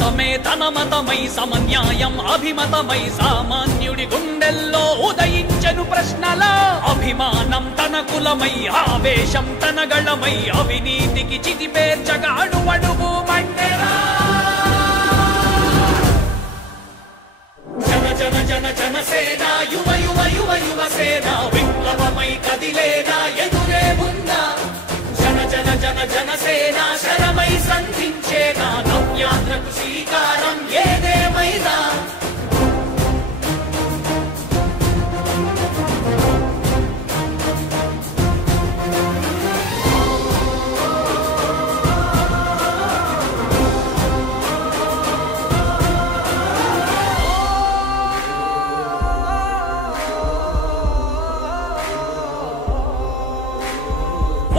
జనహితమే తన మతమై సమన్యాయం అభిమతమై సామాన్యుడి గుండెల్లో ఉదయించెను ప్రశ్నల అభిమానం తన కులమై ఆవేశం తన గళమై అవినీతికి చితిపేర్చగా అడువడుగు మండెరా జన జన జన జనసేన యువ యువ యువ యువసేన విప్లవమై కదిలేనా ఎదురే ఉందా జన జన జన జనసేన శరమై సంధించేనా నవ్యాంధ్రకు శ్రీకారం ఏదేమైనా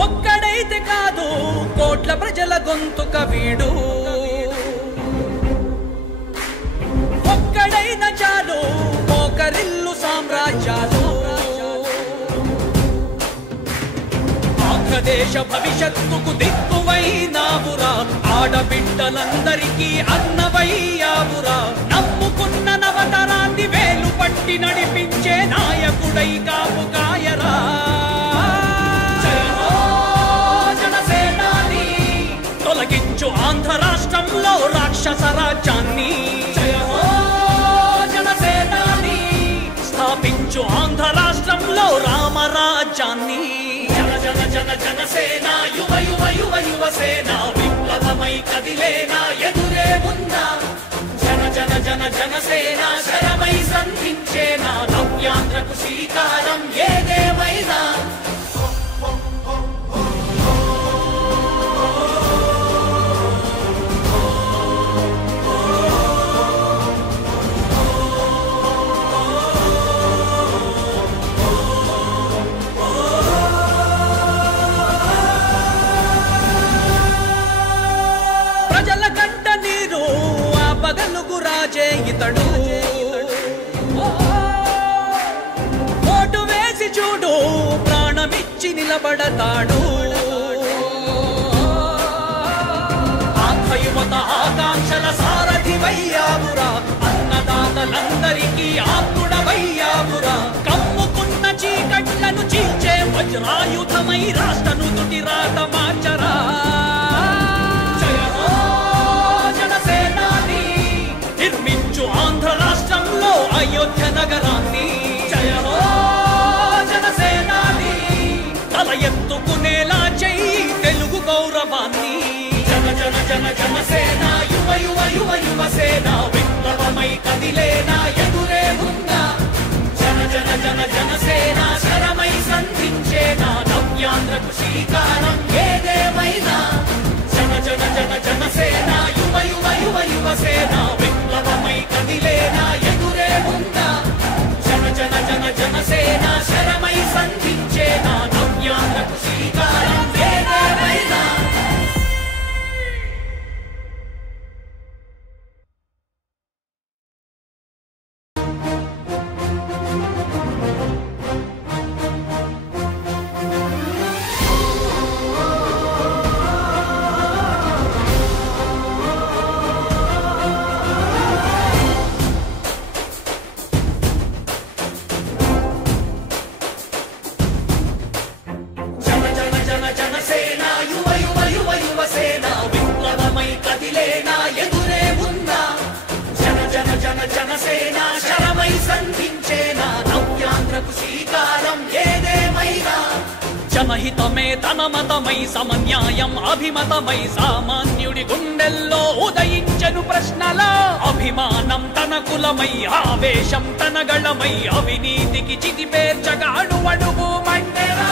ఒక్కడైతే కాదు కోట్ల ప్రజల గొంతుక వీడు ఒక్కడైన చాలు మోకరిల్లు సామ్రాజ్యాలు ఆంధ్రదేశ భవిష్యత్తుకు దిక్కువైనావురా ఆడబిడ్డలందరికీ అన్నవయ్యావురా నమ్ముకున్న నవతరాన్ని వేలు పట్టి నడిపించే నాయకుడై కాపు కాయరా తొలగించు ఆంధ్ర రాష్ట్రంలో రాక్షస రాజ్యాన్ని జయ హో జనసేనాని స్థాపించు ఆంధ్ర రాష్ట్రంలో రామరాజ్యాన్ని జన జన జన జనసేన యువ యువ యువ యువసేన విప్లవమై కదిలేనా ఎదురే ఉందా జన జన జన జనసేన శరమై సంధించేనా నవ్యాంధ్రకు శ్రీకారం ఏదేమైనా ప్రజల కంట నీరు ఆపగలుగు రాజే ఇతడు ఓటు వేసి చూడు ప్రాణమిచ్చి నిలబడతాడు ఆత్మయువత ఆకాంక్షల సారథివయ్యావురా అన్నదాతలందరికీ ఆత్ముడవయ్యావురా కమ్ముకున్న చీకట్లను చీల్చే వజ్రాయుధమై రాష్ట్రను తుటి రాత మార్చరా నిర్మించు ఆంధ్ర రాష్ట్రంలో అయోధ్య నగరాన్ని జయ హో జనసేనాని తల ఎత్తుకునేలా చెయ్యి తెలుగు గౌరవాన్ని జన జన జన జనసేన యువ యువ యువ యువసేన విప్లవమై కదిలేనా ఎదురే ఉందా జన జన జన జనసేన శరమై సంధించేనా నవ్యాంధ్రకు శ్రీకారం ఏదేమైనా జన జన జన జనసేన యువ యువ యువ యువసేన విప్లవమై కదిలేనా ఎదురే ఉందా జన జన జన జనసేన శరమై సంధించేనా నవ్యాంధ్రకు శ్రీకారం ఏదేమైనా జనహితమే తన మతమై సమన్యాయం అభిమతమై సామాన్యుడి గుండెల్లో ఉదయించెను ప్రశ్నల అభిమానం తన కులమై ఆవేశం తన గళమై అవినీతికి చితిపేర్చగా అడువడుగు మండెరా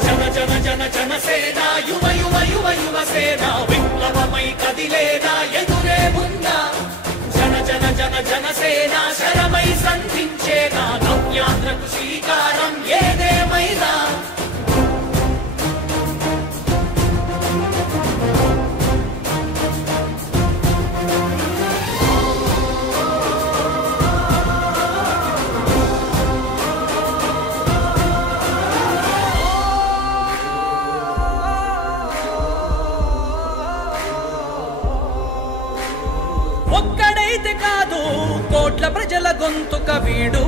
జన జన జన జనసేన యువ యువ యువ యువసేన విప్లవమై కదిలేనా ఎదురే ఉందా జన జన జన జనసేన శరమై సంధించేనా నవ్యాంధ్రకు శ్రీకారం ఏదేమైనా ఒక్కడైతే కాదు కోట్ల ప్రజల గొంతుక వీడు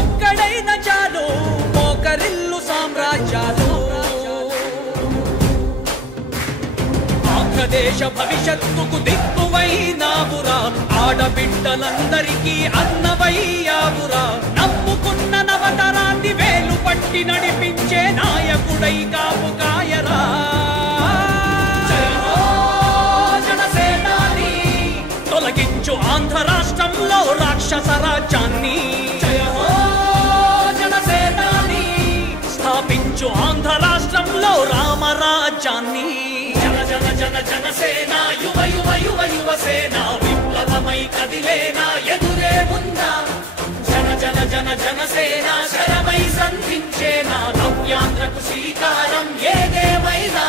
ఒక్కడైన చాలు మోకరిల్లు సామ్రాజ్యాలు ఆంధ్రదేశ భవిష్యత్తుకు దిక్కువైనావురా ఆడబిడ్డలందరికీ అన్నవయ్యావురా నమ్ముకున్న నవతరాన్ని వేలు పట్టి నడిపించే నాయకుడై కాపు కాయరా తొలగించు ఆంధ్ర రాష్ట్రంలో రాక్షస రాజ్యాన్ని స్థాపించు ఆంధ్ర రాష్ట్రంలో రామరాజ్యాన్ని జన జన జన జనసేన యువ యువ యువ యువసేన విప్లవమై కదిలేనా ఎదురే ఉందా జన జన జన జనసేన శరమై సంధించేనా నవ్యాంధ్రకు శ్రీకారం ఏదేమైనా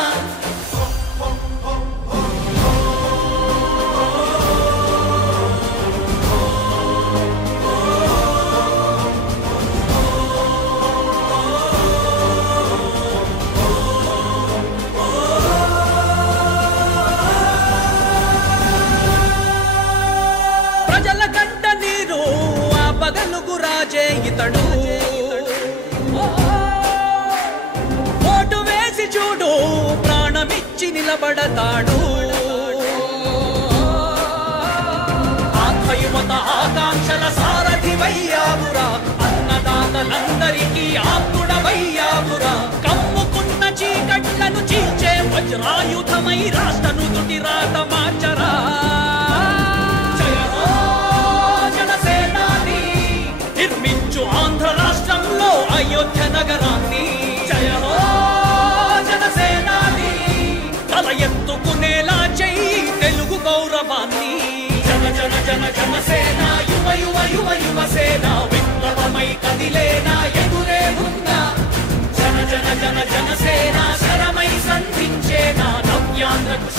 ఇతడు ఓటు వేసి చూడు ప్రాణమిచ్చి నిలబడతాడు ఆత్మయువత ఆకాంక్షల సారథివయ్యావురా అన్నదాతలందరికీ ఆత్ముడవయ్యావురా కమ్ముకున్న చీకట్లను చీల్చే వజ్రాయుధమై రాష్ట్రను తుటి రాత మార్చరా ఆంధ్ర రాష్ట్రంలో అయోధ్య నగరాన్ని జయ హో జనసేనాని తల ఎత్తుకునేలా చెయ్యి తెలుగు గౌరవాన్ని జన జన జన జనసేన యువ యువ యువ యువసేన విప్లవమై కదిలేనా ఎదురే ఉందా జన జన జన జనసేన శరమై సంధించేనా నవ్యాంధ్రకు